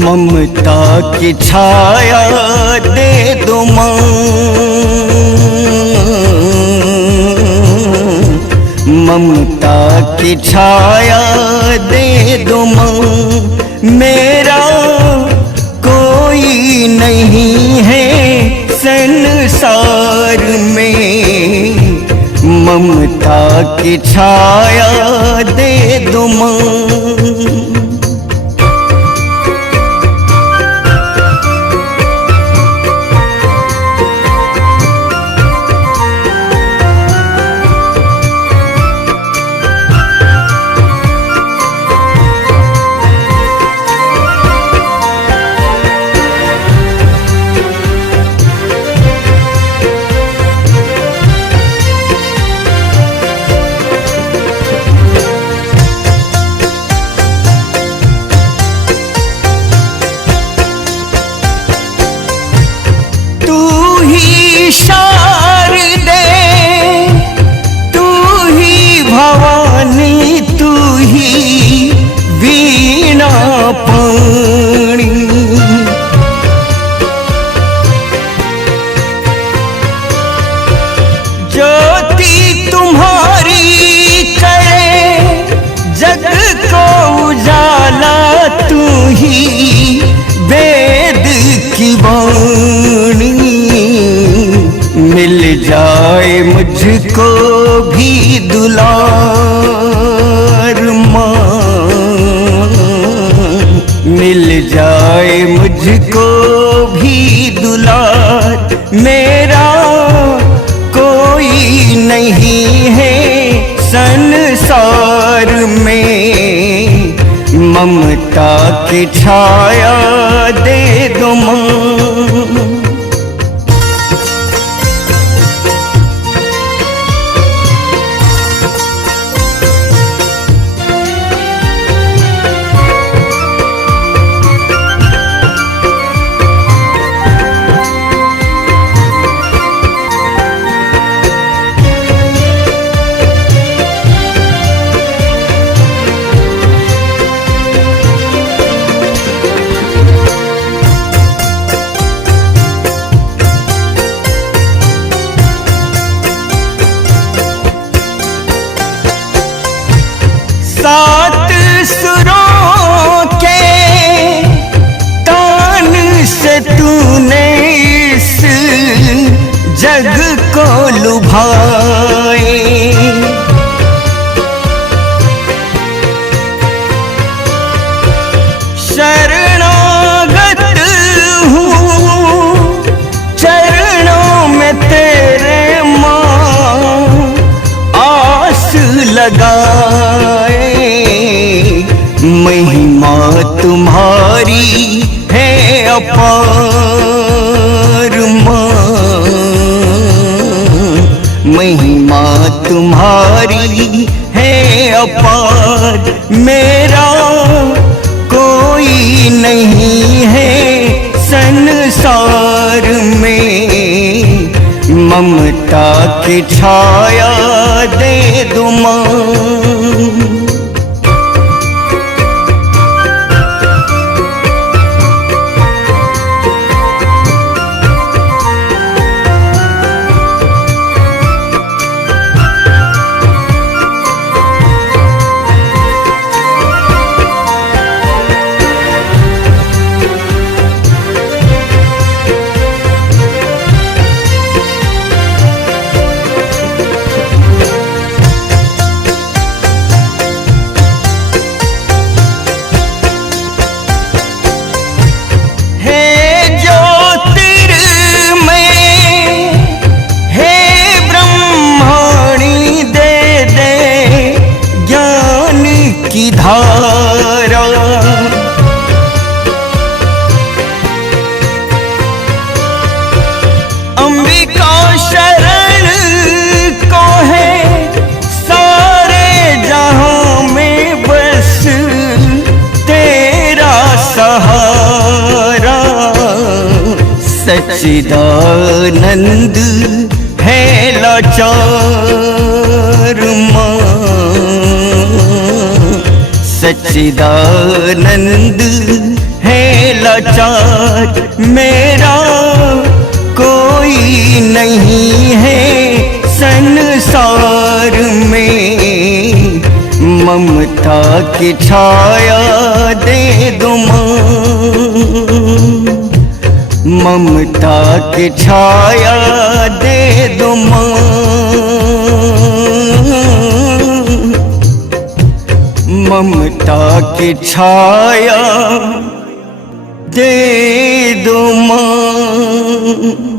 ममता की छाया दे दो माँ, ममता की छाया दे दो माँ। मेरा कोई नहीं है संसार में, ममता की छाया दे दो माँ। शारदे तू ही भवानी, तू ही वीणा पाणी। ज्योति तुम्हारी करे जग को उजाला, तू ही वेद की वाणी। मिल जाए मुझको भी दुलार माँ, मिल जाए मुझको भी दुलार। मेरा कोई नहीं है संसार में, ममता की छाया दे दो माँ। सात सुरों के तान से तूने इस जग को लुभाए। शरणागत हूँ चरणों में तेरे माँ, आस लगाए। महिमा तुम्हारी है अपार माँ, महिमा तुम्हारी है अपार। मेरा कोई नहीं है संसार में, ममता की छाया दे दो माँ। धारा। अंबिका शरण को है सारे जहां में बस तेरा सहारा। सच्चिदानंद है लाचार माँ, सच्चिदानंद है लाचार। मेरा कोई नहीं है संसार में, ममता की छाया दे दो माँ, ममता की छाया दे दो माँ, ममता की छाया दे दो माँ।